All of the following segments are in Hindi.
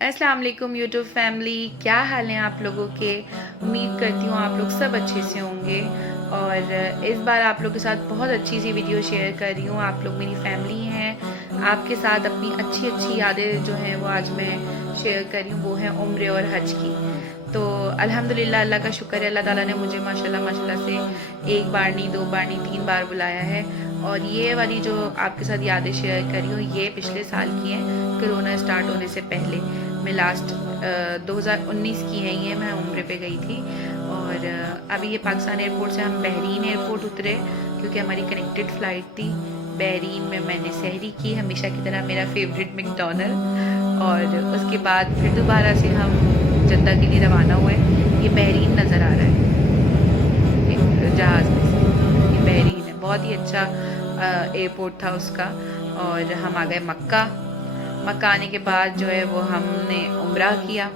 अस्सलाम वालेकुम यूट्यूब फैमिली, क्या हाल हैं आप लोगों के। उम्मीद करती हूँ आप लोग सब अच्छे से होंगे। और इस बार आप लोगों के साथ बहुत अच्छी सी वीडियो शेयर कर रही हूँ। आप लोग मेरी फैमिली हैं, आपके साथ अपनी अच्छी अच्छी यादें जो हैं वो आज मैं शेयर कर रही हूँ। वो है उम्र और हज की। तो अल्हम्दुलिल्लाह, अल्लाह का शुक्र है, अल्लाह ताला ने मुझे माशाल्लाह माशाल्लाह से एक बार नहीं, दो बार नहीं, 3 बार बुलाया है। और ये वाली जो आपके साथ यादें शेयर कर रही हूँ, ये पिछले साल की हैं, कोरोना स्टार्ट होने से पहले। मैं लास्ट 2019 की है ये, मैं उम्र पे गई थी। और अभी ये पाकिस्तान एयरपोर्ट से हम बहरीन एयरपोर्ट उतरे, क्योंकि हमारी कनेक्टेड फ़्लाइट थी। बहरीन में मैंने सहरी की, हमेशा की तरह मेरा फेवरेट मैकडॉनल्ड। और उसके बाद फिर दोबारा से हम जद्दा के लिए रवाना हुए। ये बहरीन नज़र आ रहा है एक जहाज़ में से, ये बहरीन है। बहुत ही अच्छा एयरपोर्ट था उसका। और हम आ गए मक्का। मक्का आने के बाद जो है वो हमने उम्रा किया,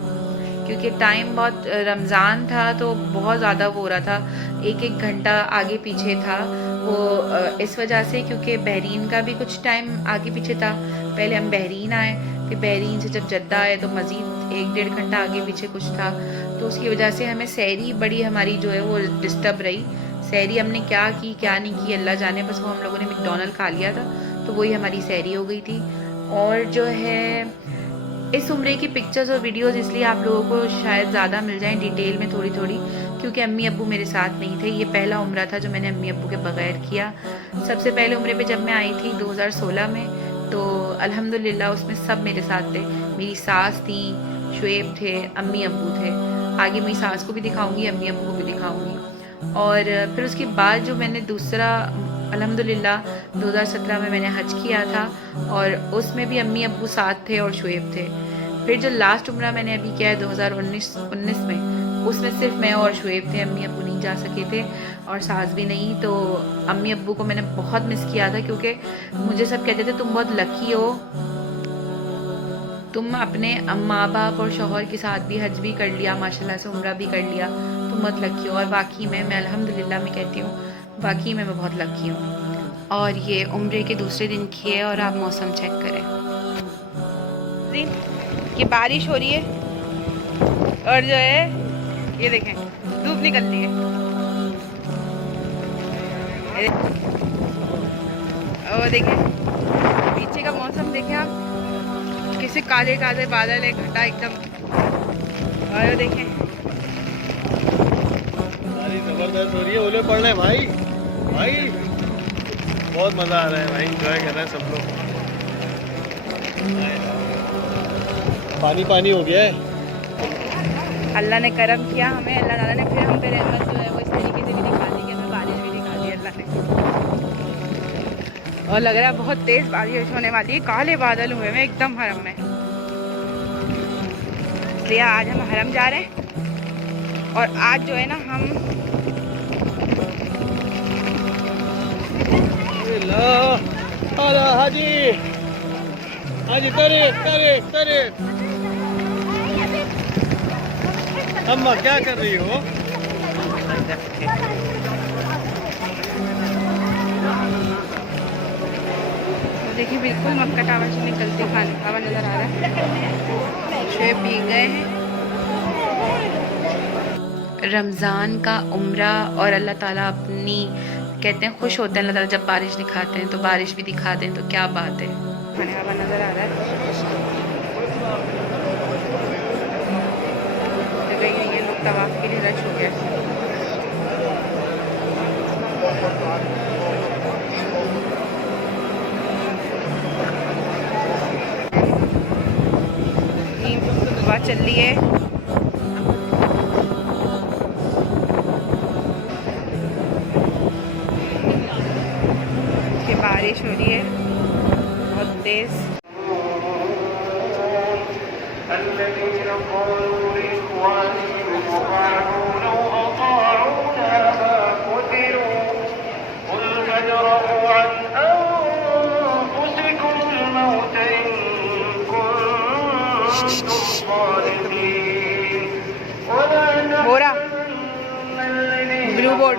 क्योंकि टाइम बहुत रमज़ान था तो बहुत ज़्यादा वो हो रहा था, एक एक घंटा आगे पीछे था वो। इस वजह से, क्योंकि बहरीन का भी कुछ टाइम आगे पीछे था। पहले हम बहरीन आए, फिर बहरीन से जब जद्दा आए तो मज़ीद 1-1.5 घंटा आगे पीछे कुछ था। तो उसकी वजह से हमें सहरी बड़ी हमारी जो है वो डिस्टर्ब रही। सहरी हमने क्या की क्या नहीं की अल्लाह जाने, बस वो हम लोगों ने मैकडॉनल्ड खा लिया था, तो वही हमारी सहरी हो गई थी। और जो है इस उम्रे की पिक्चर्स और वीडियोस इसलिए आप लोगों को शायद ज़्यादा मिल जाएं डिटेल में थोड़ी थोड़ी, क्योंकि अम्मी अब्बू मेरे साथ नहीं थे। ये पहला उम्रा था जो मैंने अम्मी अब्बू के बगैर किया। सबसे पहले उम्रे पे जब मैं आई थी 2016 में, तो अल्हम्दुलिल्लाह उसमें सब मेरे साथ थे। मेरी सास थी, शुएब थे, अम्मी अब्बू थे। आगे मेरी सास को भी दिखाऊंगी, अम्मी अब्बू को भी दिखाऊंगी। और फिर उसके बाद जो मैंने दूसरा अल्हम्दुलिल्लाह 2017 में मैंने हज किया था, और उसमें भी अम्मी अब्बू साथ थे और शुएब थे। फिर जो लास्ट उम्रा मैंने अभी किया है 2019 में, उसमें सिर्फ मैं और शुएब थे, अम्मी अब्बू नहीं जा सके थे और सास भी नहीं। तो अम्मी अब्बू को मैंने बहुत मिस किया था, क्योंकि मुझे सब कहते थे तुम बहुत लकी हो, तुम अपने माँ बाप और शौहर के साथ भी हज भी कर लिया, माशाल्लाह से उम्रा भी कर लिया, तुम बहुत लकी हो। और वाकई में मैं अल्हम्दुलिल्लाह में कहती हूँ, वाकई में मैं बहुत लकी हूँ। और ये उम्रे के दूसरे दिन की है, और आप मौसम चेक करें, ये बारिश हो रही है और जो है ये देखें धूप निकल रही है। और देखें पीछे का मौसम, देखें आप, कैसे काले काले बादल है, घटा एकदम। और देखें जबरदस्त हो रही है, ओले पड़ रहे हैं भाई। भाई बहुत मजा आ रहा है भाई, एंजॉय कर रहे हैं सब लोग। पानी पानी हो गया है। अल्लाह ने करम किया हमें, अल्लाह ताला ने फिर हम पे रहमत जो है वो इस तरीके से भी दिखा दी कि हमें बारिश भी दिखा दी अल्लाह ने। और लग रहा है बहुत तेज़ बारिश होने वाली है, काले बादल हुए हैं एकदम हरम में। इसलिए आज हम हरम जा रहे हैं, और आज जो है ना हम हाजी हाजी करे करे करे। अम्मा क्या कर रही हो? देखिए बिल्कुल मक्का टावर से निकलते हवा नज़र आ रहा है। शुएब भी गए हैं। रमज़ान का उम्रा, और अल्लाह ताला अपनी कहते हैं खुश होते हैं अल्लाह ताला जब बारिश दिखाते हैं, तो बारिश भी दिखा दें तो क्या बात है। खाने हवा नज़र आ रहा है, तो गई है ये लोग तवाफ़ के लिए, रश हो गया। दुआ चल रही है, कि बारिश हो रही है बहुत तेज़। बोरा ब्लू बोर्ड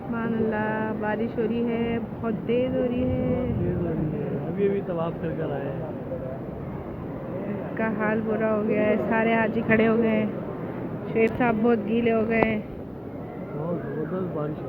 सुभानअल्लाह, बारिश हो रही है, बहुत तेज़ हो रही है। अभी तवाफ कर कर आए हैं। का हाल बुरा हो गया है, सारे हाजी खड़े हो गए हैं, शेख साहब बहुत गीले हो गए हैं। बहुत ज़बरदस्त बारिश है।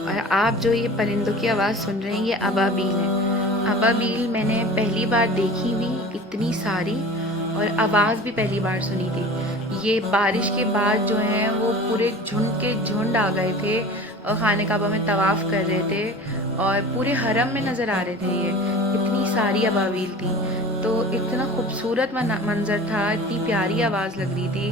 और आप जो ये परिंदों की आवाज़ सुन रहे हैं, ये अबाबील है। अबाबील मैंने पहली बार देखी हुई इतनी सारी, और आवाज़ भी पहली बार सुनी थी। ये बारिश के बाद जो है वो पूरे झुंड के झुंड आ गए थे और खाने काबा में तवाफ़ कर रहे थे और पूरे हरम में नज़र आ रहे थे। ये इतनी सारी अबाबील थी, तो इतना खूबसूरत मंज़र था, इतनी प्यारी आवाज़ लग रही थी।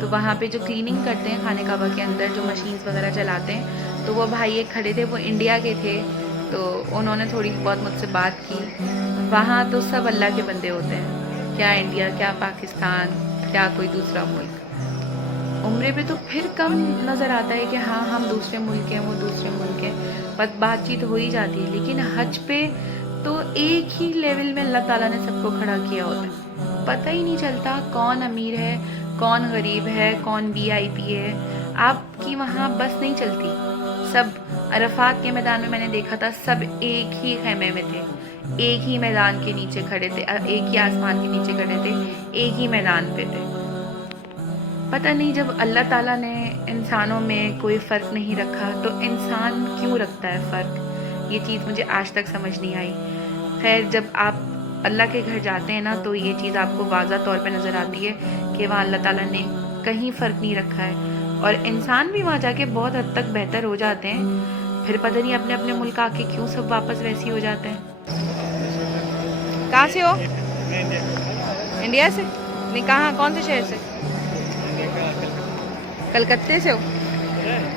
तो वहाँ पे जो क्लीनिंग करते हैं खाने काबा के अंदर, जो मशीन्स वगैरह चलाते हैं, तो वो भाई एक खड़े थे, वो इंडिया के थे, तो उन्होंने थोड़ी बहुत मुझसे बात की। वहाँ तो सब अल्लाह के बंदे होते हैं, क्या इंडिया, क्या पाकिस्तान, क्या कोई दूसरा मुल्क। उम्रे पे तो फिर कम नज़र आता है कि हाँ हम दूसरे मुल्क हैं, वो दूसरे मुल्क हैं, बस बातचीत हो ही जाती है। लेकिन हज पे तो एक ही लेवल में अल्लाह ताला ने सबको खड़ा किया होता है, पता ही नहीं चलता कौन अमीर है, कौन गरीब है, कौन वीआईपी है। आपकी वहाँ बस नहीं चलती। सब अरफात के मैदान में मैंने देखा था, सब एक ही खेमे में थे, एक ही मैदान के नीचे खड़े थे, एक ही आसमान के नीचे खड़े थे, एक ही मैदान पे थे। पता नहीं जब अल्लाह ताला ने इंसानों में कोई फ़र्क नहीं रखा तो इंसान क्यों रखता है फ़र्क, ये चीज़ मुझे आज तक समझ नहीं आई। खैर, जब आप अल्लाह के घर जाते हैं ना, तो ये चीज़ आपको वाज़ा तौर पे नज़र आती है कि वहाँ अल्लाह ताला ने कहीं फ़र्क नहीं रखा है, और इंसान भी वहाँ जाके बहुत हद तक बेहतर हो जाते हैं। फिर पता नहीं अपने अपने मुल्क आके क्यों सब वापस वैसे ही हो जाते हैं। कहाँ से हो? इंडिया से? नहीं, कहाँ, कौन से शहर से? कलकत्ते से हो?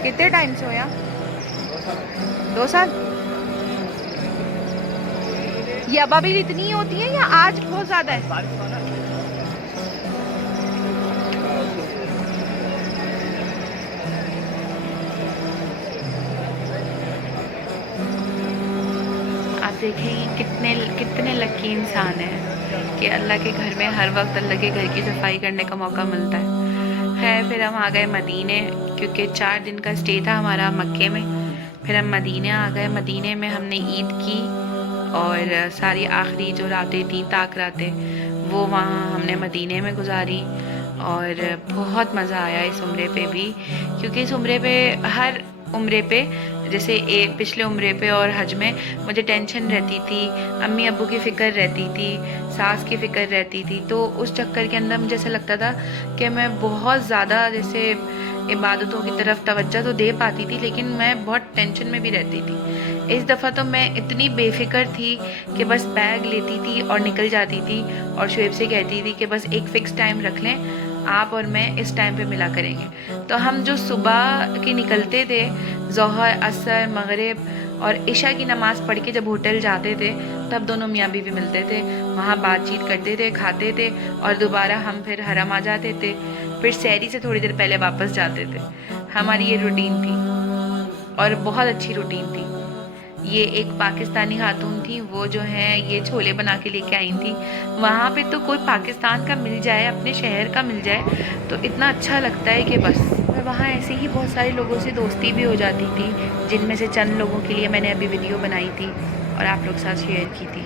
कितने टाइम से हो यहाँ? 2 साल। ये अबाबील इतनी ही होती है या आज बहुत ज़्यादा है? आप देखें कितने कितने लकी इंसान हैं कि अल्लाह के घर में हर वक्त अल्लाह के घर की सफाई करने का मौका मिलता है। खैर, फिर हम आ गए मदीने, क्योंकि 4 दिन का स्टे था हमारा मक्के में। फिर हम मदीने आ गए। मदीने में हमने ईद की और सारी आखिरी जो रातें थी, ताक रातें, वो वहाँ हमने मदीने में गुजारी। और बहुत मज़ा आया इस उम्रे पे भी, क्योंकि इस उम्रे पे, हर उम्रे पे, जैसे पिछले उम्रे पे और हज में मुझे टेंशन रहती थी, अम्मी अब्बू की फ़िक्र रहती थी, सास की फ़िक्र रहती थी, तो उस चक्कर के अंदर मुझे ऐसा लगता था कि मैं बहुत ज़्यादा जैसे इबादतों की तरफ तवज्जो तो दे पाती थी, लेकिन मैं बहुत टेंशन में भी रहती थी। इस दफ़ा तो मैं इतनी बेफ़िक्र थी कि बस बैग लेती थी और निकल जाती थी, और शुएब से कहती थी कि बस एक फ़िक्स टाइम रख लें, आप और मैं इस टाइम पे मिला करेंगे। तो हम जो सुबह के निकलते थे, ज़ोहर, असर, मगरिब और इशा की नमाज़ पढ़ के जब होटल जाते थे, तब दोनों मियाँ बीवी मिलते थे, वहाँ बातचीत करते थे, खाते थे, और दोबारा हम फिर हरम आ जाते थे। फिर सहरी से थोड़ी देर पहले वापस जाते थे। हमारी ये रूटीन थी और बहुत अच्छी रूटीन थी। ये एक पाकिस्तानी खातून थी, वो जो है ये छोले बना के लेके आई थी। वहाँ पे तो कोई पाकिस्तान का मिल जाए, अपने शहर का मिल जाए, तो इतना अच्छा लगता है कि बस। और वहाँ ऐसे ही बहुत सारे लोगों से दोस्ती भी हो जाती थी, जिनमें से चंद लोगों के लिए मैंने अभी वीडियो बनाई थी और आप लोग के साथ शेयर की थी।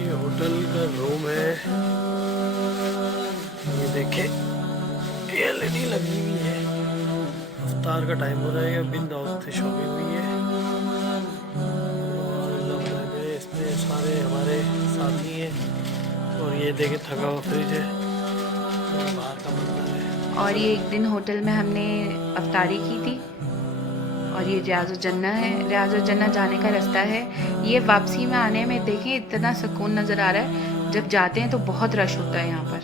ये होटल का रूम है, ये देखे LED लगी हुई है। अफ्तार का टाइम हो रहा है, बिन दावत से शॉपिंग हुई है और इसमें सारे हमारे साथी हैं। और ये देखे थका हुआ फ्रिज है, बाहर का मंजर है। और ये एक दिन होटल में हमने अफ्तारी की थी। और ये रियाजुल-जन्ना है, रियाजुल-जन्ना जाने का रास्ता है। ये वापसी में आने में देखें इतना सुकून नज़र आ रहा है। जब जाते हैं तो बहुत रश होता है यहाँ पर।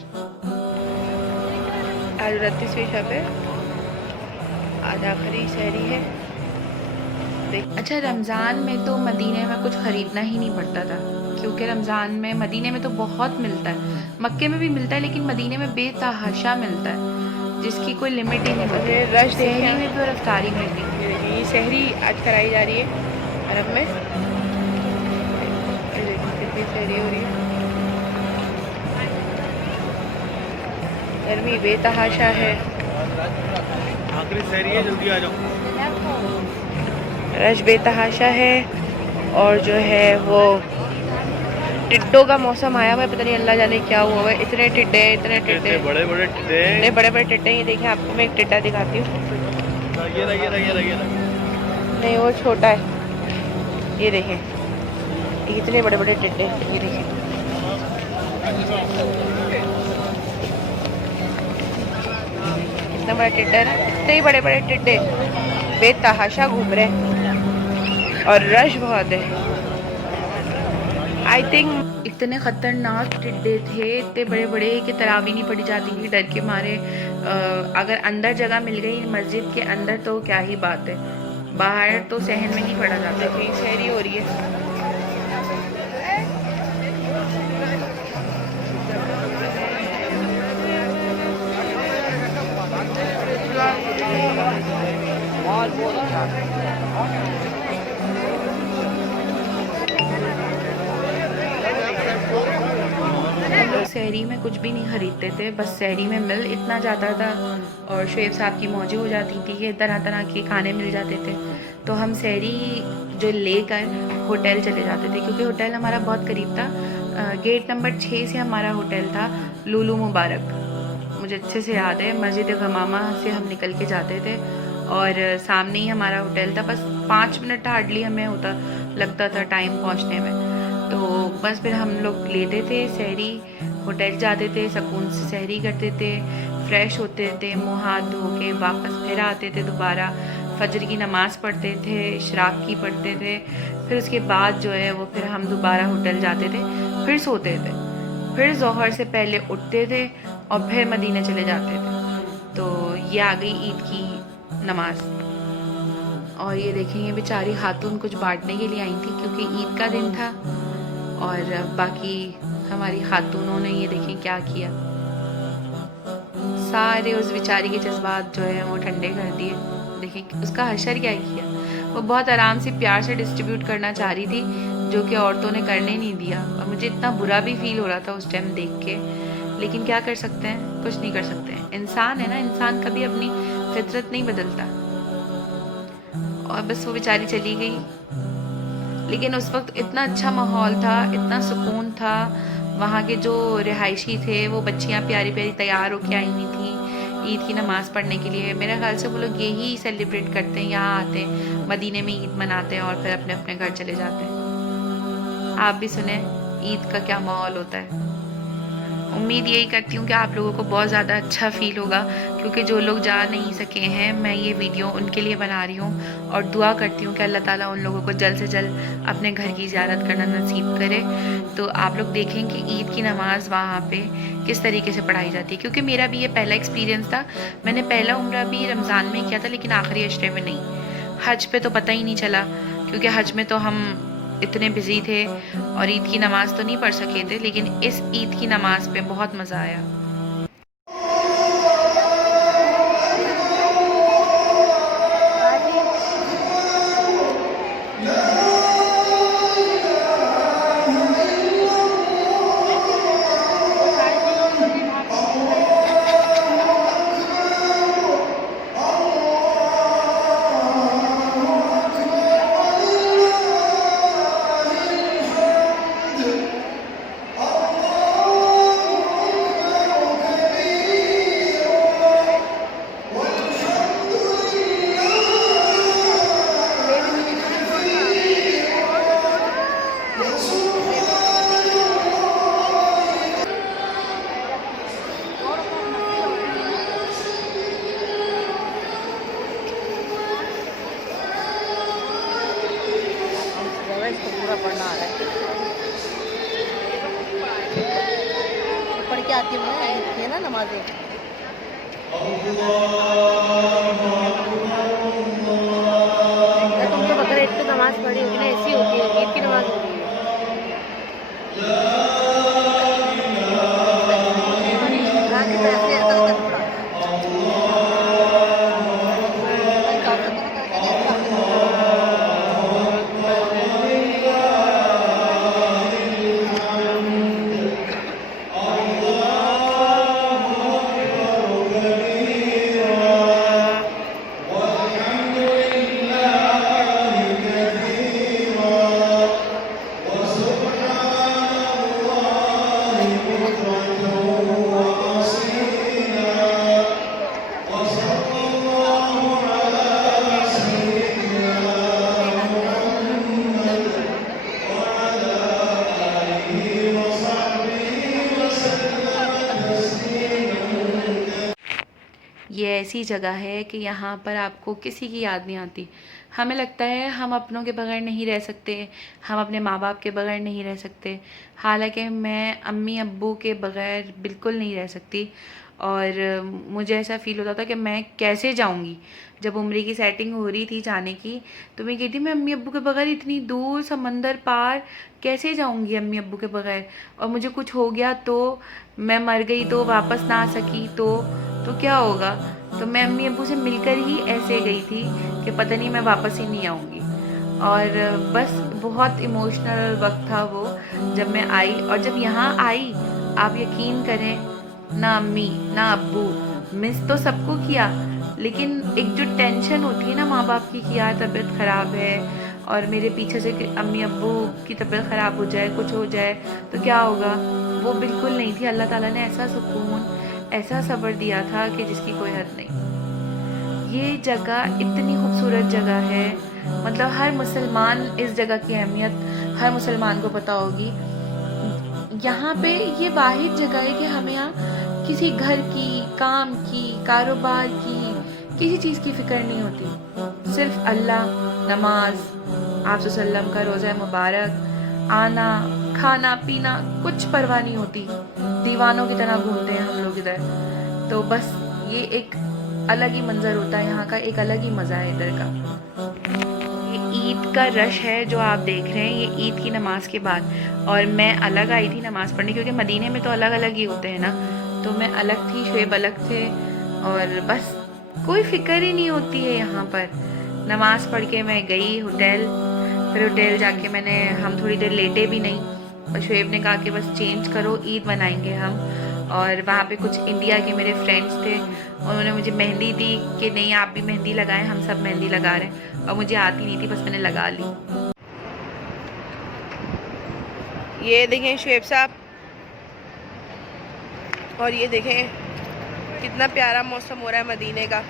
आज 29वीं शब है, आज आखिरी सहरी है। अच्छा, रमज़ान में तो मदीने में कुछ ख़रीदना ही नहीं पड़ता था, क्योंकि रमज़ान में मदीने में तो बहुत मिलता है। मक्के में भी मिलता है, लेकिन मदीने में बेतहाशा मिलता है, जिसकी कोई लिमिट ही नहीं होती। रश सहरी में भी और अफ्तारी में भी। ये सहरी आज कराई जा रही है अरब में। कितनी सहरी हो रही है, गर्मी बेतहाशा है, आखिरी सहरी है, जल्दी आ जाओ। रश बेतहाशा है। और जो है वो टिड्डों का मौसम आया हुआ है, पता नहीं अल्लाह जाने क्या हुआ है। इतने टिड्डे, इतने टिड्डे, बड़े बड़े टिड्डे, इतने बड़े बड़े टिड्डे। ये देखिए, आपको मैं एक टिड्डा दिखाती हूँ। ये नहीं, वो छोटा है। ये देखें, इतने बड़े बड़े टिड्डे। ये देखें, कितना बड़ा टिड्डा है ना। इतने ही बड़े बड़े टिड्डे बेतहाशा घूम रहे हैं और रश बहुत है। आई थिंक इतने ख़तरनाक टिड्डे थे, इतने बड़े बड़े कि तरावी नहीं पड़ी जाती थी डर के मारे। अगर अंदर जगह मिल गई मस्जिद के अंदर तो क्या ही बात है, बाहर तो सहन में नहीं पड़ा जाता। कहीं सहरी हो रही है। सहरी में कुछ भी नहीं ख़रीदते थे, बस सहरी में मिल इतना जाता था और शुएब साहब की मौजें हो जाती थी कि तरह तरह के खाने मिल जाते थे। तो हम सहरी जो लेकर होटल चले जाते थे, क्योंकि होटल हमारा बहुत करीब था। गेट नंबर 6 से हमारा होटल था लुलु मुबारक, मुझे अच्छे से याद है। मस्जिद गमामा से हम निकल के जाते थे और सामने ही हमारा होटल था। बस 5 मिनट हार्डली हमें लगता था टाइम पहुंचने में। तो बस फिर हम लोग लेते थे सहरी, होटल जाते थे, सुकून से सहरी करते थे, फ्रेश होते थे, मुँह हाथ धो के वापस फिर आते थे दोबारा। फजर की नमाज़ पढ़ते थे, इशराक की पढ़ते थे। फिर उसके बाद जो है वो फिर हम दोबारा होटल जाते थे, फिर सोते थे, फिर ज़ोहर से पहले उठते थे और फिर मदीना चले जाते थे। तो ये आ गई ईद की नमाज। और ये देखें, ये बेचारी खातून कुछ बांटने के लिए आई थी, क्योंकि ईद का दिन था। और बाकी हमारी खातूनों ने ये देखें क्या किया, सारे उस बेचारी के जज्बात जो है वो ठंडे कर दिए। देखें उसका हशर क्या किया, वो बहुत आराम से प्यार से डिस्ट्रीब्यूट करना चाह रही थी, जो कि औरतों ने करने नहीं दिया। और मुझे इतना बुरा भी फील हो रहा था उस टाइम देख के, लेकिन क्या कर सकते हैं, कुछ नहीं कर सकते हैं। इंसान है ना, इंसान कभी अपनी फितरत नहीं बदलता। और बस वो बेचारी चली गई, लेकिन उस वक्त इतना अच्छा माहौल था, इतना सुकून था। वहाँ के जो रिहायशी थे वो बच्चियाँ प्यारी प्यारी तैयार होके आई हुई थी ईद की नमाज़ पढ़ने के लिए। मेरे ख्याल से वो लोग यही सेलिब्रेट करते हैं, यहाँ आते हैं, मदीने में ईद मनाते हैं और फिर अपने अपने घर चले जाते हैं। आप भी सुने ईद का क्या माहौल होता है। उम्मीद यही करती हूँ कि आप लोगों को बहुत ज़्यादा अच्छा फ़ील होगा, क्योंकि जो लोग जा नहीं सके हैं मैं ये वीडियो उनके लिए बना रही हूँ और दुआ करती हूँ कि अल्लाह ताला उन लोगों को जल्द से जल्द अपने घर की ज़ियारत करना नसीब करे। तो आप लोग देखें कि ईद की नमाज़ वहाँ पे किस तरीके से पढ़ाई जाती है, क्योंकि मेरा भी ये पहला एक्सपीरियंस था। मैंने पहला उम्रा भी रमज़ान में किया था, लेकिन आखिरी अशरे में नहीं। हज पे तो पता ही नहीं चला, क्योंकि हज में तो हम इतने बिजी थे और ईद की नमाज़ तो नहीं पढ़ सके थे, लेकिन इस ईद की नमाज़ पे बहुत मज़ा आया। इसको पूरा पढ़ना आ रहा है, पढ़ के आती हूँ मैं ना नमाजें। तुम तो बकर ईद की नमाज पढ़ी होगी ना, ऐसी होती है ईद की नमाज होती है। ये ऐसी जगह है कि यहाँ पर आपको किसी की याद नहीं आती। हमें लगता है हम अपनों के बगैर नहीं रह सकते, हम अपने माँ बाप के बगैर नहीं रह सकते। हालांकि मैं अम्मी अब्बू के बगैर बिल्कुल नहीं रह सकती, और मुझे ऐसा फ़ील होता था कि मैं कैसे जाऊँगी। जब उम्रे की सेटिंग हो रही थी जाने की, तो मैं कहती मैं अम्मी अब्बू के बगैर इतनी दूर समंदर पार कैसे जाऊँगी अम्मी अब्बू के बगैर, और मुझे कुछ हो गया तो, मैं मर गई तो, वापस ना आ सकी तो क्या होगा। तो मैं अम्मी अब्बू से मिलकर ही ऐसे गई थी कि पता नहीं मैं वापस ही नहीं आऊँगी। और बस बहुत इमोशनल वक्त था वो जब मैं आई। और जब यहाँ आई, आप यकीन करें, ना अम्मी ना अब्बू, मिस तो सबको किया, लेकिन एक जो टेंशन होती है ना माँ बाप की कि यार तबीयत ख़राब है और मेरे पीछे से अम्मी अब्बू की तबीयत ख़राब हो जाए, कुछ हो जाए तो क्या होगा, वो बिल्कुल नहीं थी। अल्लाह ताला ने ऐसा सुकून, ऐसा सब्र दिया था कि जिसकी कोई हद नहीं। ये जगह इतनी खूबसूरत जगह है, मतलब हर मुसलमान इस जगह की अहमियत हर मुसलमान को पता होगी। यहाँ पे ये वाहिद जगह है कि हमें यहाँ किसी घर की, काम की, कारोबार की, किसी चीज़ की फ़िक्र नहीं होती। सिर्फ अल्लाह, नमाज, आप सल्लम का रोज़ा मुबारक, आना, खाना पीना, कुछ परवाह नहीं होती। दीवानों की तरह घूमते हैं हम लोग इधर। तो बस ये एक अलग ही मंजर होता है यहाँ का, एक अलग ही मज़ा है इधर का। ये ईद का रश है जो आप देख रहे हैं, ये ईद की नमाज़ के बाद। और मैं अलग आई थी नमाज़ पढ़ने, क्योंकि मदीने में तो अलग अलग ही होते हैं ना, तो मैं अलग थी, शुएब अलग थे, और बस कोई फ़िक्र ही नहीं होती है यहाँ पर। नमाज़ पढ़ के मैं गई होटल, फिर होटल जाके हम थोड़ी देर लेटे भी नहीं, और शुएब ने कहा कि बस चेंज करो, ईद मनाएंगे हम। और वहाँ पे कुछ इंडिया के मेरे फ्रेंड्स थे, उन्होंने मुझे मेहंदी दी कि नहीं आप भी मेहंदी लगाएं, हम सब मेहंदी लगा रहे हैं, और मुझे आती नहीं थी, बस मैंने लगा ली। ये देखें शुएब साहब, और ये देखें कितना प्यारा मौसम हो रहा है मदीने का।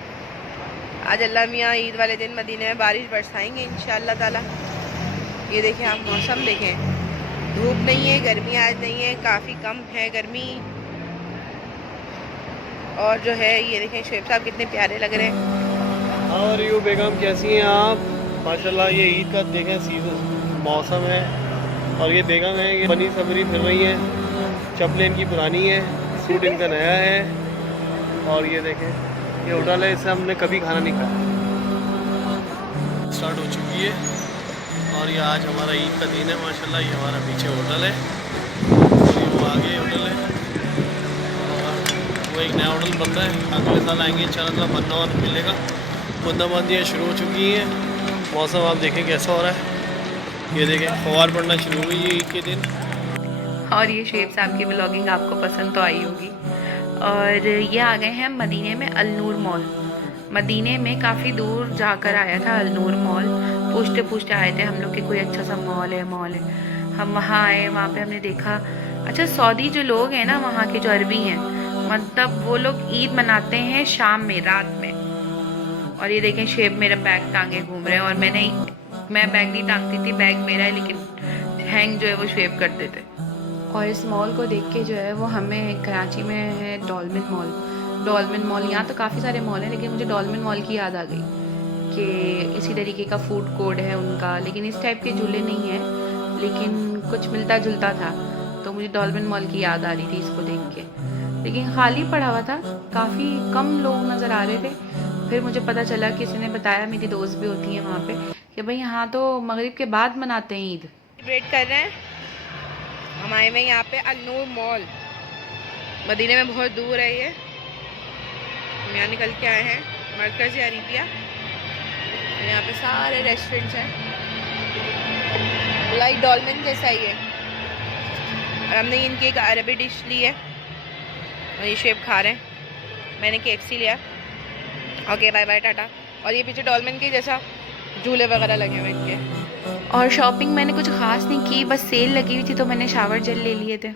आज अल्लाह मियाँ ईद वाले दिन मदीने में बारिश बरसाएंगे इंशाअल्लाह ताला। ये देखें आप मौसम देखें, धूप नहीं है, गर्मी आज नहीं है, काफ़ी कम है गर्मी, और जो है ये देखें शुएब साहब कितने प्यारे लग रहे हैं। और यू बेगम कैसी हैं आप? माशाल्लाह ये ईद का देखें सीजन मौसम है और ये बेगम है, ये बनी सबरी फिर रही हैं, चप्पलें इनकी पुरानी है, सूट इनका नया है और ये देखें ये होटल है, इससे हमने कभी खाना नहीं खाया। स्टार्ट हो चुकी है और ये आज हमारा ईद का दिन है माशाल्लाह। ये हमारा पीछे होटल है और ये वो आगे होटल है और वो एक नया होटल बन रहा है, अगले साल आएंगे इंशाल्लाह, बनना और मिलेगा। बंदियाँ शुरू हो चुकी हैं, मौसम आप देखें कैसा हो रहा है, ये देखें फवार पड़ना शुरू हुई है ईद के दिन। और ये शुएब साहब की व्लॉगिंग आपको पसंद तो आई होगी। और ये आ गए हैं मदीने में अल-नूर मॉल। मदीने में काफ़ी दूर जाकर आया था अल-नूर मॉल, पूछते पूछते आए थे हम लोग कि कोई अच्छा सा मॉल है। हम वहाँ आए, वहाँ पे हमने देखा अच्छा सऊदी जो लोग हैं ना, वहाँ के जो अरबी हैं, मतलब वो लोग ईद मनाते हैं शाम में, रात में। और ये देखें शुएब मेरा बैग टांगे घूम रहे हैं और मैं बैग नहीं टांगती थी, बैग मेरा है, लेकिन हैंग जो है वो शुएब करते थे। और इस मॉल को देख के जो है वो हमें कराची में है डॉल्मेन मॉल। यहाँ तो काफ़ी सारे मॉल हैं, लेकिन मुझे डॉल्मेन मॉल की याद आ गई कि इसी तरीके का फूड कोर्ट है उनका, लेकिन इस टाइप के झूले नहीं हैं, लेकिन कुछ मिलता जुलता था। तो मुझे डॉल्मेन मॉल की याद आ रही थी इसको देख के, लेकिन खाली पड़ा हुआ था, काफ़ी कम लोग नज़र आ रहे थे। फिर मुझे पता चला, किसी ने बताया, मेरी दोस्त भी होती है वहाँ पे, कि भाई यहाँ तो मगरिब के बाद मनाते हैं ईद। वेट कर रहे हैं हम आए हुए यहाँ पे अल-नूर मॉल, मदीने में बहुत दूर है ये। हम यहाँ निकल के आए हैं मरकज़ अरेबिया, यहाँ पे सारे रेस्टोरेंट्स हैं, लाइक डॉल्मेन जैसा ही है। और हमने इनकी एक अरबी डिश ली है और ये शुएब खा रहे हैं, मैंने KFC लिया। Okay bye bye tata. और ये पीछे डॉल्मेन के जैसा झूले वगैरह लगे हुए इनके। और शॉपिंग मैंने कुछ ख़ास नहीं की, बस सेल लगी हुई थी तो मैंने शावर जेल ले लिए थे।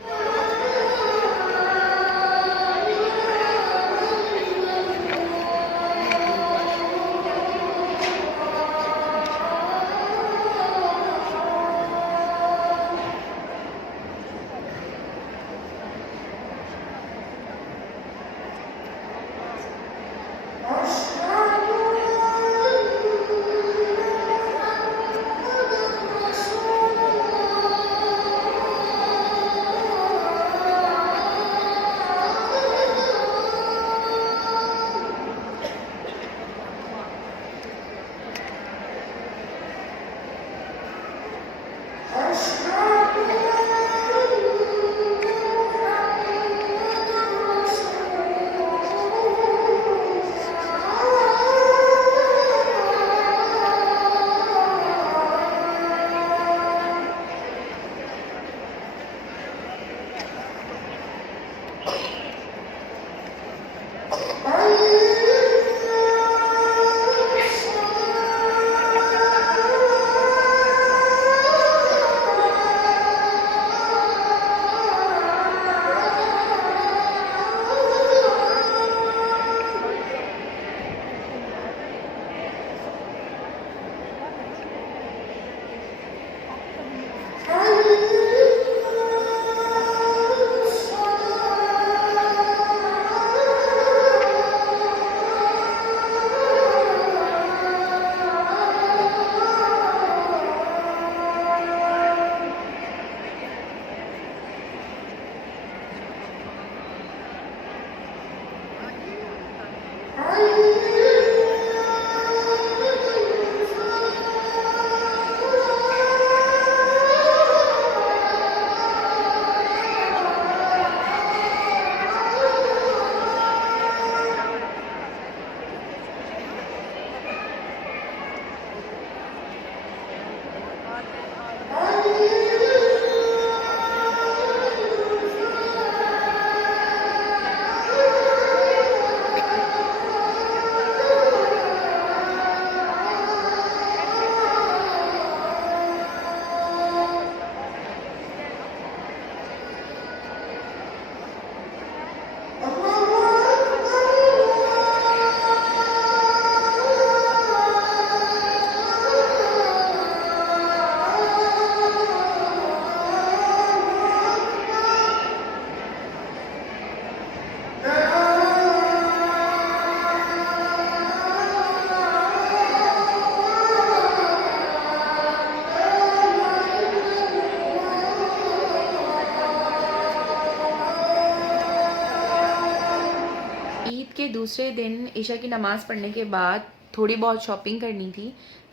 दूसरे दिन ईशा की नमाज़ पढ़ने के बाद थोड़ी बहुत शॉपिंग करनी थी,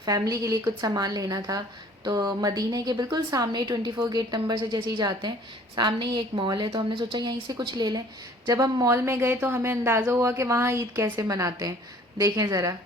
फैमिली के लिए कुछ सामान लेना था। तो मदीने के बिल्कुल सामने 24 गेट नंबर से जैसे ही जाते हैं सामने ही एक मॉल है, तो हमने सोचा यहीं से कुछ ले लें। जब हम मॉल में गए तो हमें अंदाज़ा हुआ कि वहाँ ईद कैसे मनाते हैं। देखें ज़रा।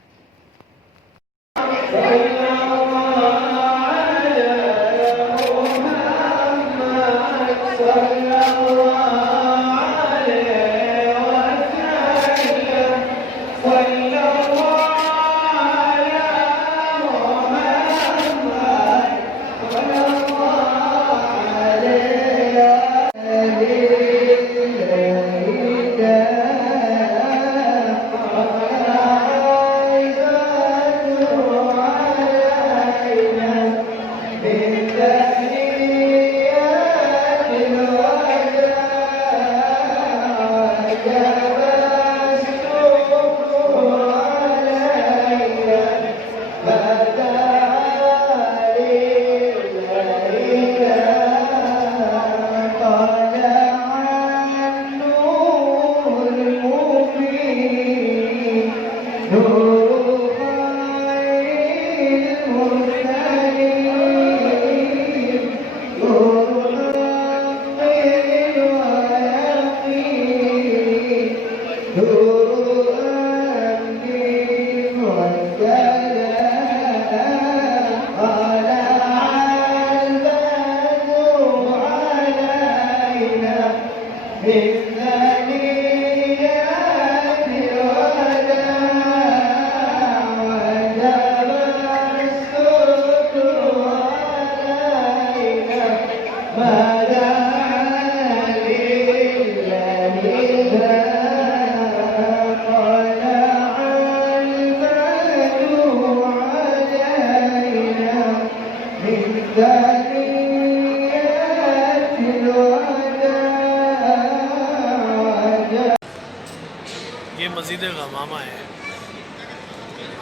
ये मस्जिद गमामा है।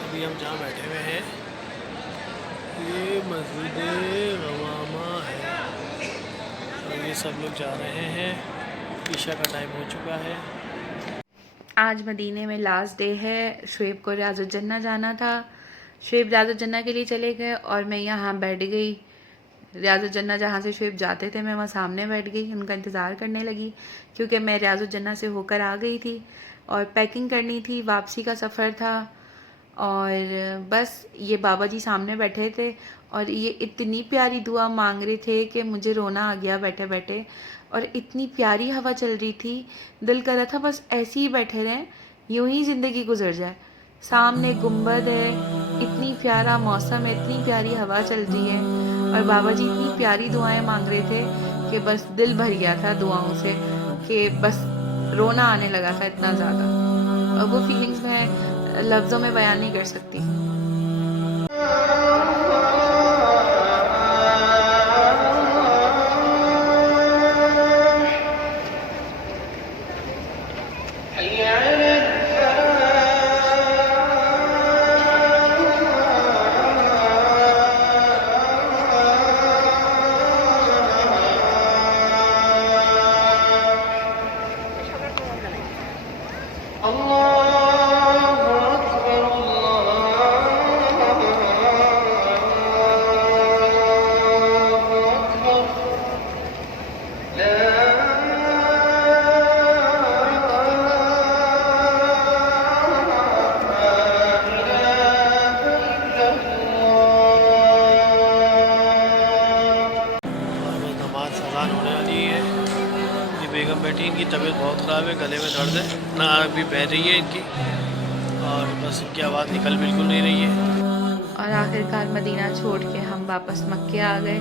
अभी हम जहाँ बैठे हुए हैं ये मस्जिद गमामा है और ये सब लोग जा रहे हैं। ईशा का टाइम हो चुका है। आज मदीने में लास्ट डे है। शुएब को रियाजुल जन्ना जाना था। शुएब रियाजुल जन्ना के लिए चले गए और मैं यहाँ बैठ गई। रियाजुल जन्ना जहाँ से शुएब जाते थे मैं वहाँ सामने बैठ गई, उनका इंतज़ार करने लगी क्योंकि मैं रियाजुल जन्ना से होकर आ गई थी और पैकिंग करनी थी, वापसी का सफ़र था। और बस ये बाबा जी सामने बैठे थे और ये इतनी प्यारी दुआ मांग रहे थे कि मुझे रोना आ गया बैठे बैठे। और इतनी प्यारी हवा चल रही थी, दिल कर रहा था बस ऐसे ही बैठे रहें, यूं ही ज़िंदगी गुजर जाए। सामने गुंबद है, इतनी प्यारा मौसम है, इतनी प्यारी हवा चल रही है और बाबा जी इतनी प्यारी दुआएं मांग रहे थे कि बस दिल भर गया था दुआओं से कि बस रोना आने लगा था इतना ज़्यादा। और वो फीलिंग्स मैं लफ्ज़ों में बयान नहीं कर सकती। बेगम बेटी, इनकी तबीयत बहुत ख़राब है, गले में दर्द है, ना अभी बह रही है इनकी और बस इनकी आवाज़ निकल बिल्कुल नहीं रही है। और आखिरकार मदीना छोड़ के हम वापस मक्के आ गए।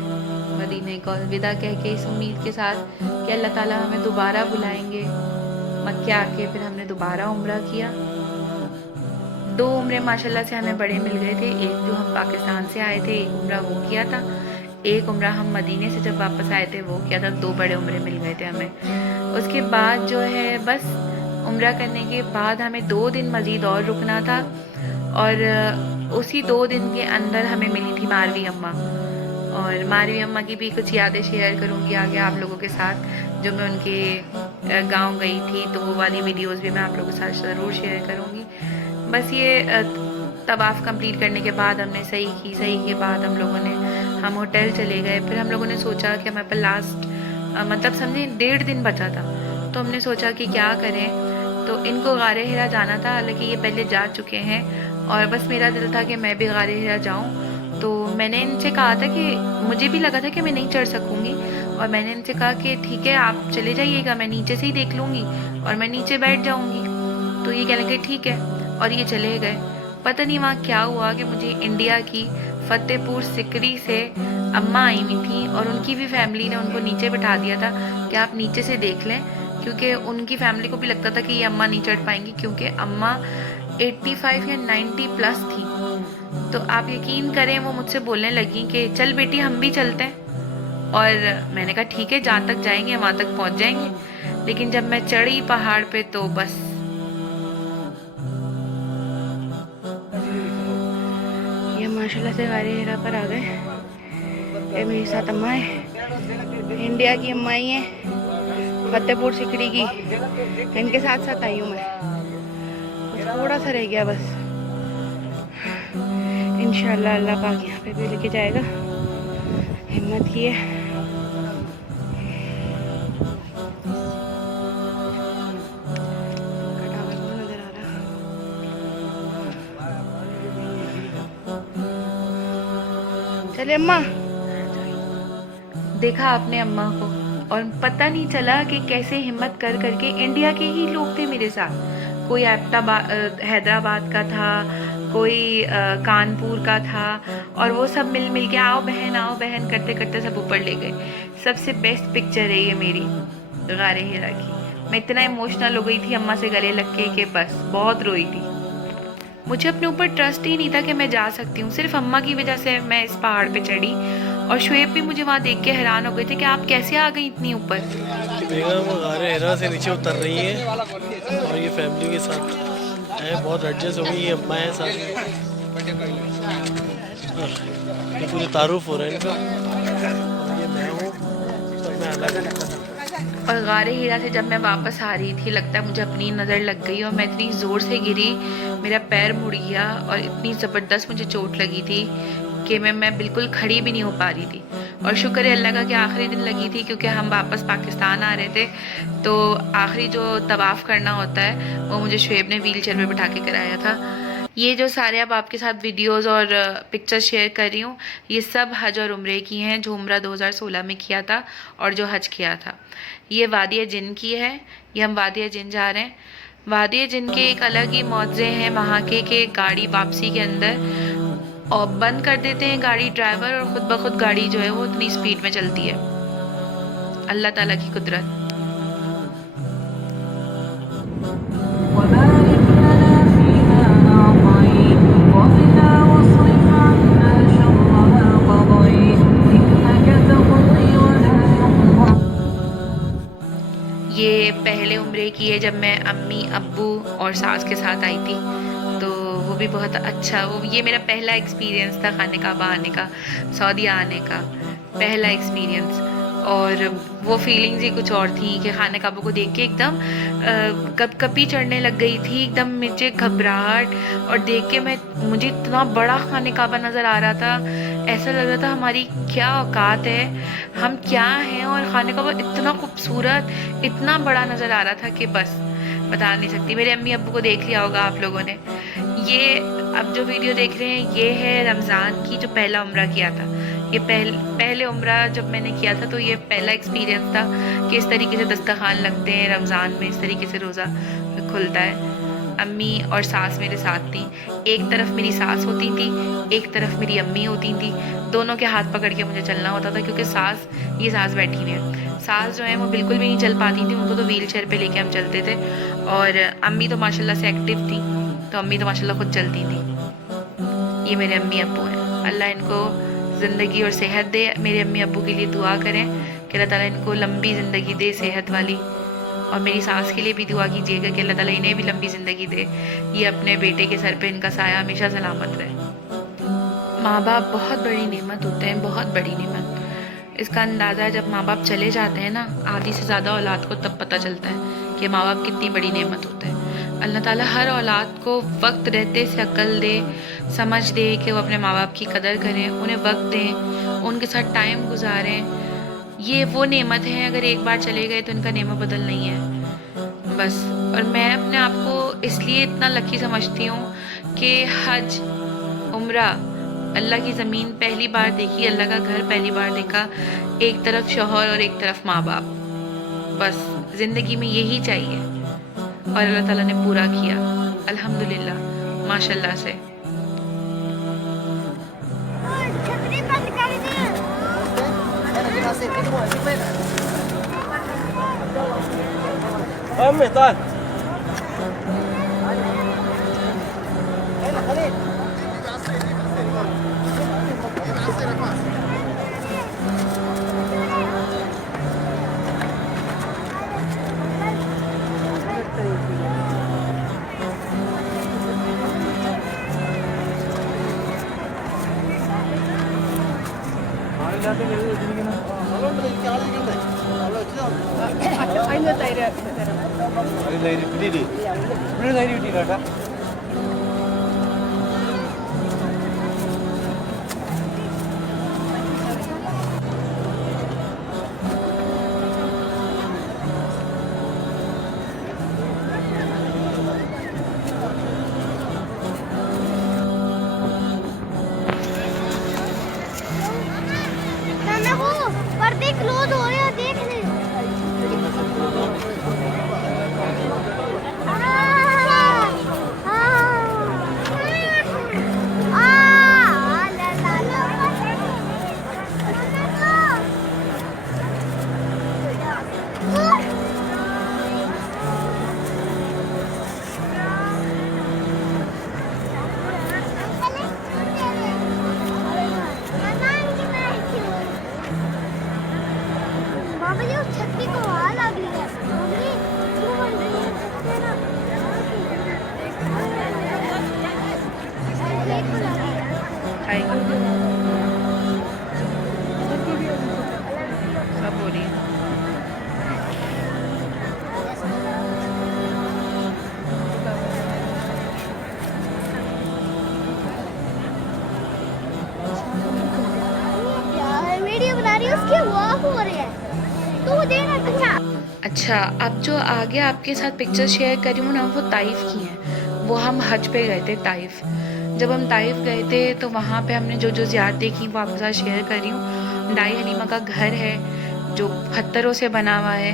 मदीने को अलविदा कह के इस उम्मीद के साथ कि अल्लाह ताला हमें दोबारा बुलाएंगे। मक्के आके फिर हमने दोबारा उम्रा किया। 2 उम्रे माशाल्लाह से हमें बड़े मिल गए थे। एक जो हम पाकिस्तान से आए थे, एक उम्रा वो किया था, एक उम्रा हम मदीने से जब वापस आए थे वो किया था। 2 बड़े उम्रे मिल गए थे हमें। उसके बाद जो है बस उम्रा करने के बाद हमें 2 दिन मज़ीद और रुकना था और उसी 2 दिन के अंदर हमें मिली थी मारवी अम्मा। और मारवी अम्मा की भी कुछ यादें शेयर करूंगी आगे आप लोगों के साथ, जो मैं उनके गांव गई थी, तो वो वाली वीडियोस भी मैं आप लोगों के साथ ज़रूर शेयर करूँगी। बस ये तवाफ़ कंप्लीट करने के बाद हमने सही के बाद हम होटल चले गए। फिर हम लोगों ने सोचा कि हमारे पास लास्ट मतलब समझे 1.5 दिन बचा था, तो हमने सोचा कि क्या करें। तो इनको गारे हिरा जाना था, हालांकि ये पहले जा चुके हैं और बस मेरा दिल था कि मैं भी गारे हिरा जाऊँ। तो मैंने इनसे कहा था कि मुझे भी लगा था कि मैं नहीं चढ़ सकूँगी, और मैंने इनसे कहा कि ठीक है आप चले जाइएगा, मैं नीचे से ही देख लूँगी और मैं नीचे बैठ जाऊँगी। तो ये कहने लगे ठीक है, और ये चले गए। पता नहीं वहाँ क्या हुआ कि मुझे इंडिया की फतेहपुर सिकरी से अम्मा आई हुई थी और उनकी भी फैमिली ने उनको नीचे बिठा दिया था कि आप नीचे से देख लें, क्योंकि उनकी फैमिली को भी लगता था कि ये अम्मा नहीं चढ़ पाएंगी, क्योंकि अम्मा 85 या 90 प्लस थी। तो आप यकीन करें वो मुझसे बोलने लगी कि चल बेटी हम भी चलते हैं, और मैंने कहा ठीक है जहाँ तक जाएंगे वहाँ तक पहुँच जाएंगे। लेकिन जब मैं चढ़ी पहाड़ पे तो बस ये माशाल्लाह से गारे हिरा पर आ गए। ये मेरे साथ अम्मा है, इंडिया की अम्मा ही है, फतेहपुर सिकरी की, इनके साथ साथ आई हूँ मैं। थोड़ा सा रह गया बस, इंशाल्लाह अल्लाह पाक यहाँ पे भी लेके जाएगा, हिम्मत की है। नजर आ रहा, चले अम्मा। देखा आपने अम्मा को, और पता नहीं चला कि कैसे हिम्मत कर करके इंडिया के ही लोग थे मेरे साथ। कोई हैदराबाद का था, कोई कानपुर का था, और वो सब मिल के आओ बहन करते करते सब ऊपर ले गए। सबसे बेस्ट पिक्चर है ये मेरी गारे हिरा की। मैं इतना इमोशनल हो गई थी अम्मा से गले लग के कि बस बहुत रोई थी। मुझे अपने ऊपर ट्रस्ट ही नहीं था कि मैं जा सकती हूँ, सिर्फ अम्मा की वजह से मैं इस पहाड़ पे चढ़ी। और शुएब भी मुझे वहाँ देख के हैरान हो गए थे कि आप कैसे आ गई इतनी ऊपर। बेगम वो गारे हिरा से नीचे उतर रही है और ये फैमिली के साथ है, बहुत एडजस्ट हो गई। ये अम्मा है साथ में, ये पूरे तारुफ हो रहे हैं इनका। ये मैं हूँ, सब मैं अलग। और गारे हिरा से जब मैं वापस आ रही थी, लगता है मुझे अपनी नज़र लग गई और मैं इतनी ज़ोर से गिरी, मेरा पैर मुड़ गया और इतनी ज़बरदस्त मुझे चोट लगी थी कि मैं बिल्कुल खड़ी भी नहीं हो पा रही थी। और शुक्र है अल्लाह का कि आखिरी दिन लगी थी, क्योंकि हम वापस पाकिस्तान आ रहे थे, तो आखिरी जो तवाफ़ करना होता है वो मुझे शुएब ने व्हील चेयर पर बिठा के कराया था। ये जो सारे अब आपके साथ वीडियोस और पिक्चर्स शेयर कर रही हूँ, ये सब हज और उम्रे की हैं, जो उम्रा 2016 में किया था और जो हज किया था। ये वादिया जिन की है, ये हम वादिया जिन जा रहे हैं। वादिया जिन के एक अलग ही मौज़े हैं वहाँ के गाड़ी वापसी के अंदर और बंद कर देते हैं गाड़ी ड्राइवर, और ख़ुद ब खुद गाड़ी जो है वो इतनी स्पीड में चलती है। अल्लाह ताला की कुदरत। ये पहले उम्रे की है जब मैं अम्मी अब्बू और सास के साथ आई थी, तो वो भी बहुत अच्छा, वो ये मेरा पहला एक्सपीरियंस था खाने काबा आने का, सऊदी आने का पहला एक्सपीरियंस। और वो फीलिंग्स ही कुछ और थी कि खाने काबा को देख के एकदम कपकपी चढ़ने लग गई थी, एकदम मुझे घबराहट, और देख के मुझे इतना बड़ा खाने काबा नज़र आ रहा था, ऐसा लग रहा था हमारी क्या औकात है, हम क्या हैं, और खाने काबा इतना खूबसूरत इतना बड़ा नज़र आ रहा था कि बस बता नहीं सकती। मेरे अम्मी अब्बू को देख लिया होगा आप लोगों ने। ये अब जो वीडियो देख रहे हैं ये है रमज़ान की, जो पहला उम्रा किया था। ये पहले उम्रा जब मैंने किया था, तो ये पहला एक्सपीरियंस था कि इस तरीके से दस्तरखान लगते हैं रमज़ान में, इस तरीके से रोज़ा खुलता है। अम्मी और सास मेरे साथ थी, एक तरफ मेरी सास होती थी, एक तरफ मेरी अम्मी होती थी, दोनों के हाथ पकड़ के मुझे चलना होता था, क्योंकि ये सास बैठी हुई है। सास जो है वो बिल्कुल भी नहीं चल पाती थी, उनको तो व्हील चेयर पे लेके हम चलते थे, और अम्मी तो माशाल्लाह से एक्टिव थी, तो अम्मी तो माशाल्लाह खुद चलती थी। ये मेरे अम्मी अब्बू हैं, अल्लाह इनको ज़िंदगी और सेहत दे। मेरे अम्मी अब्बू के लिए दुआ करें कि अल्लाह ताला इनको लंबी ज़िंदगी दे, सेहत वाली। और मेरी सास के लिए भी दुआ कीजिएगा कि अल्लाह ताला इन्हें भी लंबी ज़िंदगी दे, ये अपने बेटे के सर पे इनका साया हमेशा सलामत रहे। माँ बाप बहुत बड़ी नेमत होते हैं, बहुत बड़ी नेमत। इसका अंदाज़ा जब माँ बाप चले जाते हैं ना, आधी से ज़्यादा औलाद को तब पता चलता है कि माँ बाप कितनी बड़ी नेमत होते हैं। अल्लाह ताला हर औलाद को वक्त रहते से अक्ल दे, समझ दे कि वो अपने माँ बाप की कदर करें, उन्हें वक्त दें, उनके साथ टाइम गुजारें। ये वो नेमत है, अगर एक बार चले गए तो इनका नेमा बदल नहीं है बस। और मैं अपने आप को इसलिए इतना लकी समझती हूँ कि हज, उम्रा, अल्लाह की ज़मीन पहली बार देखी, अल्लाह का घर पहली बार देखा, एक तरफ शौहर और एक तरफ माँ बाप। बस ज़िंदगी में यही चाहिए और अल्लाह ताला ने पूरा किया, अल्हम्दुलिल्लाह, माशाल्लाह से। पर्दे क्लोज हो रहे हैं, देख ले। छत्ती को हवा लग रही है। सब हो रही है। वीडियो बना रही है, उसकी वॉक हो रही है। तो देना अच्छा, अब जो आगे आपके साथ पिक्चर शेयर कर रही हूँ ना, वो ताइफ की हैं। वो हम हज पे गए थे ताइफ। जब हम ताइफ गए थे तो वहाँ पे हमने जो जो ज़ियारत देखी वो आपके साथ शेयर कर रही हूँ। दाई हलीमा का घर है जो पत्थरों से बना हुआ है,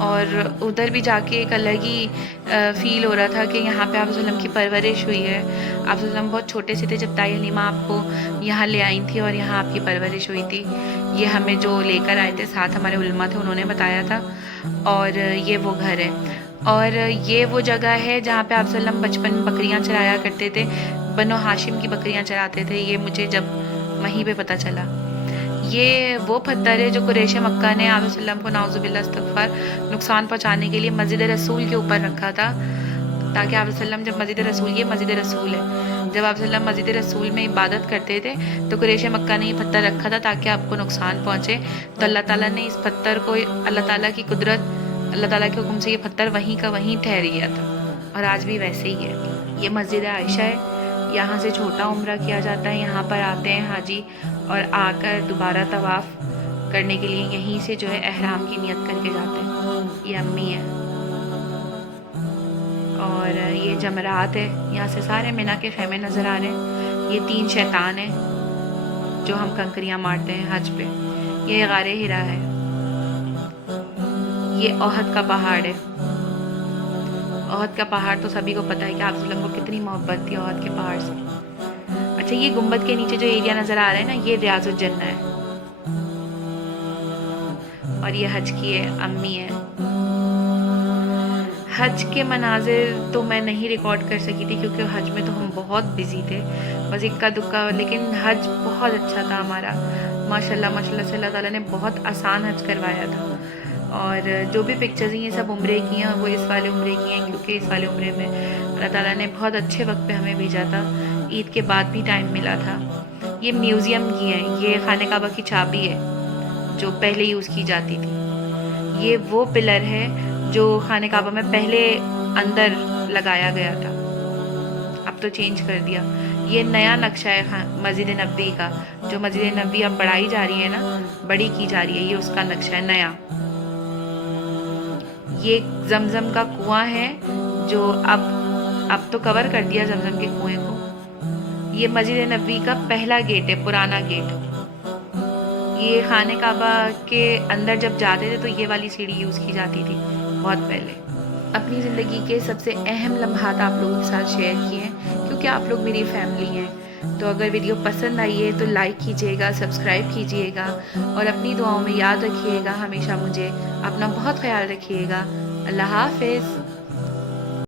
और उधर भी जाके एक अलग ही फ़ील हो रहा था कि यहाँ पे आप वसल्लम की परवरिश हुई है। आप वसल्लम बहुत छोटे से थे जब दाई हलीमा आपको यहाँ ले आई थी और यहाँ आपकी परवरिश हुई थी। ये हमें जो लेकर आए थे साथ, हमारे उलमा थे, उन्होंने बताया था। और ये वो घर है, और ये वो जगह है जहाँ पे आप वसल्लम बचपन में बकरियाँ चराया करते थे, बनो हाशिम की बकरियाँ चराते थे। ये मुझे जब वहीं पे पता चला। ये वो पत्थर है जो कुरैश मक्का ने आप वसल्लम को नाउज़ुबिल्लाह इस्तग़फ़ार नुकसान पहुँचाने के लिए मस्जिद रसूल के ऊपर रखा था, ताकि आप वसल्लम जब मस्जिद रसूल, ये मस्जिद रसूल है, जब आप वसल्लम मस्जिद रसूल में इबादत करते थे तो कुरैश मक्का ने ये पत्थर रखा था ताकि आपको नुकसान पहुँचे। तो अल्लाह ताला ने इस पत्थर को, अल्लाह ताला की कुदरत, अल्लाह ताला के हुक्म से ये पत्थर वहीं का वहीं ठहर गया था, और आज भी वैसे ही है। ये मस्जिद आयशा है, यहाँ से छोटा उम्रा किया जाता है। यहाँ पर आते हैं हाजी और आकर दोबारा तवाफ़ करने के लिए यहीं से जो है एहराम की नियत करके जाते हैं। ये अम्मी है, और ये जमरात है। यहाँ से सारे मिना के खेमे नज़र आ रहे हैं। ये 3 शैतान हैं जो हम कंकरियाँ मारते हैं हज पे। ये गारे हिरा है, ये ओहद का पहाड़ है। ओहद का पहाड़ तो सभी को पता है कि आप वसल्लम को कितनी मोहब्बत थी ओहद के पहाड़ से। अच्छा, ये गुम्बद के नीचे जो एरिया नज़र आ रहा है ना, ये रियाजुल जन्नह है, और ये हज की है, अम्मी है। हज के मनाजिर तो मैं नहीं रिकॉर्ड कर सकी थी क्योंकि हज में तो हम बहुत बिजी थे, बस इक्का दुक्का, लेकिन हज बहुत अच्छा था हमारा, माशाल्लाह माशाल्लाह से। अल्लाह ताला ने बहुत आसान हज करवाया था। और जो भी पिक्चर्स हैं ये सब उम्रे की हैं, वो इस वाले उम्रे की हैं, क्योंकि इस वाले उम्रे में अल्लाह ताला ने बहुत अच्छे वक्त पे हमें भेजा था। ईद के बाद भी टाइम मिला था। ये म्यूज़ियम की है, ये खाने काबा की चाबी है, जो पहले यूज़ की जाती थी। ये वो पिलर है जो खाने काबा में पहले अंदर लगाया गया था, अब तो चेंज कर दिया। ये नया नक्शा है मस्जिद नबी का, जो मस्जिद नबी अब बढ़ाई जा रही है ना, बड़ी की जा रही है, ये उसका नक्शा है नया। ये जमजम का कुआं है जो अब तो कवर कर दिया जमजम के कुएं को। ये मस्जिद नबी का पहला गेट है, पुराना गेट। ये खाने काबा के अंदर जब जाते थे तो ये वाली सीढ़ी यूज़ की जाती थी बहुत पहले। अपनी ज़िंदगी के सबसे अहम लम्हात आप लोगों के साथ शेयर किए हैं, क्योंकि आप लोग मेरी फैमिली हैं। तो अगर वीडियो पसंद आई है तो लाइक कीजिएगा, सब्सक्राइब कीजिएगा और अपनी दुआओं में याद रखिएगा हमेशा मुझे। अपना बहुत ख्याल रखिएगा। अल्लाह हाफ़िज़।